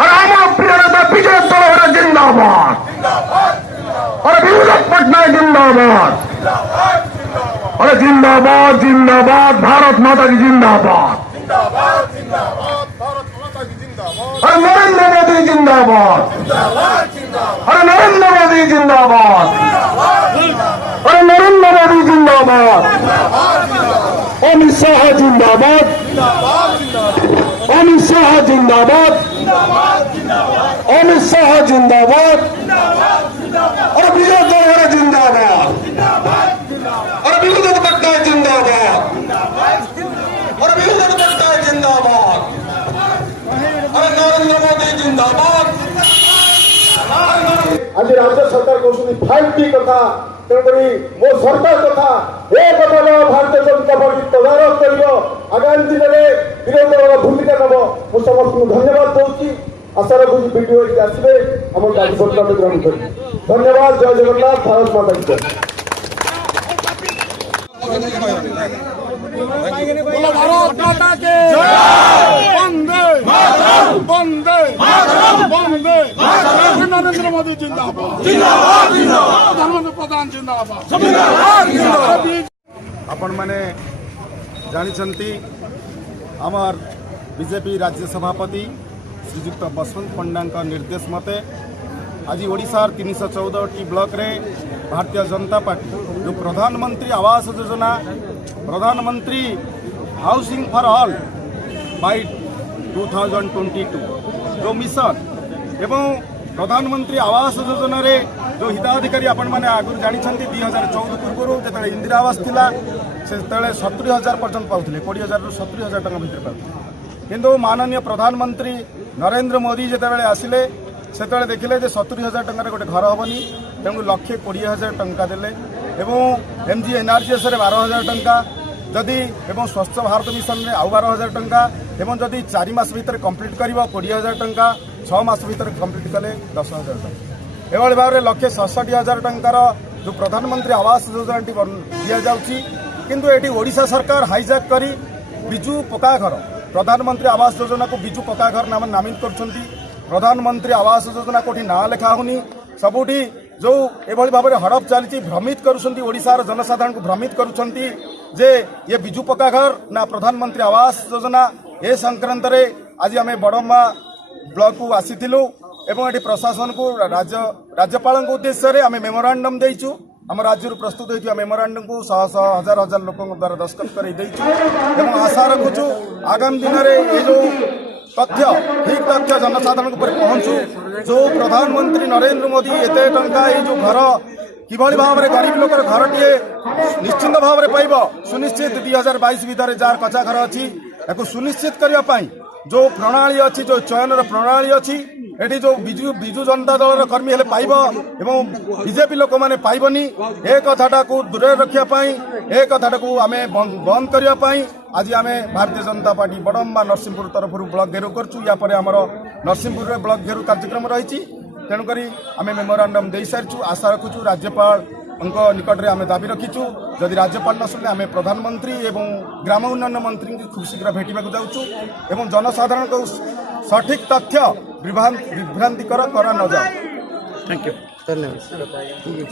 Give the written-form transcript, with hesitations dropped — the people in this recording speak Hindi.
और आम प्रिय नेता विजय दल जिंदाबाद और विभूषण पटनायक जिंदाबाद और जिंदाबाद जिंदाबाद भारत माता की जिंदाबाद और नरेंद्र मोदी जिंदाबाद और नरेंद्र मोदी जिंदाबाद और नरेंद्र मोदी जिंदाबाद अमित शाह जिंदाबाद अमित शाह जिंदाबाद अमित शाह जिंदाबाद और विजय दल जिंदाबाद और विभूषण पटनायक जिंदाबाद और विभूषण पटनायक जिंदाबाद और नरेंद्र मोदी जिंदाबाद। आज राज्य सरकार कहते 5T कथा तेणुकरी मो सरकार कथा ए कथा भारतीय जनता पार्टी तदारख कर आगामी दिन में विरोधी दल भूमिका नब मु समस्त धन्यवाद दूसरी आशा रखुची वीडियो आसवे आम कार्यकर्ता ग्रहण कर धन्यवाद। जय जगन्नाथ भारत माता की जय। भारत माता के वंदे वंदे वंदे नरेंद्र मोदी जिंदाबाद धर्मेंद्र प्रधान जिंदाबाद। आपण माने जानिछंती आमर बीजेपी राज्य सभापति श्रीजुक्त बसवंत पंडा निर्देश मते आज ओडिशार 314 ब्लॉक रे भारतीय जनता पार्टी जो प्रधानमंत्री आवास योजना प्रधानमंत्री हाउसिंग फॉर ऑल बाय 2022 जो मिशन एवं प्रधानमंत्री आवास योजना रे जो हिताधिकारी आपण माने आगु जानिछंती 2014 पूर्व जेतले इंदिरा आवास थिला सेतले 70,000 पर्यंत पाउथले 20,000 रु 70,000 टका भितर पाउथले किंतु माननीय प्रधानमंत्री नरेंद्र मोदी जेतले आसिले सेतले देखिले जे 70,000 टका गोटे घर हेनी तेणु 1,20,000 टंका देले एवं एमजी एनआरजीएस रे 12,000 टंका जदि एवं स्वच्छ भारत मिशन में आउ 12,000 टंका एवं जदि 4 मास भीतर कंप्लीट कर 20,000 टंका 6 मास भीतर कंप्लीट कले 10,000 टंका एभली भाव में 1,67,000 टंकार जो प्रधानमंत्री आवास योजना दि जाउची किंतु एटी ओडिशा सरकार हाईजैक करी बिजू पक्का घर प्रधानमंत्री आवास योजना को बिजू पक्का घर नाम नामित कर प्रधानमंत्री आवास योजना कोठी ना लेखा होनी सबुठी जो एभली भाव में हड़प चली भ्रमित करुशार जनसाधारण को भ्रमित करुछंती जे ये बिजू पक्का घर ना प्रधानमंत्री आवास योजना ए संक्रांत रे आज आम बड़म्बा ब्लॉक को आसीथिलु एवं एटी प्रशासन को राज्यपाल उद्देश्य आम मेमोरांडम देइछु आम राज्य प्रस्तुत होइथिबा मेमोरांडम को शह शह हजार हजार लोकों द्वारा दस्तखत कर एवं आशा रखुछु आगामी दिन में ये जो तथ्य ठीक तथ्य जनसाधारण पहुंचू जो प्रधानमंत्री नरेंद्र मोदी एते टंका ये जो घर किभली भाव में गरीब लोकर घर टे निश्चिंत भाव में पाइब सुनिश्चित 2022 भितर जार कच्चा घर अच्छी सुनिश्चित करने जो प्रणाली अच्छी जो चयन प्रणाली अच्छी एटी जो बिजू जनता दल कर्मी हेले पाइब एवं बीजेपी लोक मैंने पाइबनी ए कथाटा को दूर रखापी ए कथाटा को आम बंद करने आज आम भारतीय जनता पार्टी बड़म्बा नरसिंहपुर तरफ ब्लॉक घेराव करछु या पर आमर नरसिंहपुर ब्लॉक घेराव कार्यक्रम रही तेणुक आम मेमोरांडम दे सारी आशा रखुचु राज्यपाल निकट में आम दाबी रखीचु जदि राज्यपाल न शुणे आम प्रधानमंत्री एवं ग्राम उन्नयन मंत्री की खूब शीघ्र भेटा जाऊँ एवं जनसाधारण को सठिक तथ्य विभ्रांतिकर करा न जाए। थैंक यू धन्यवाद।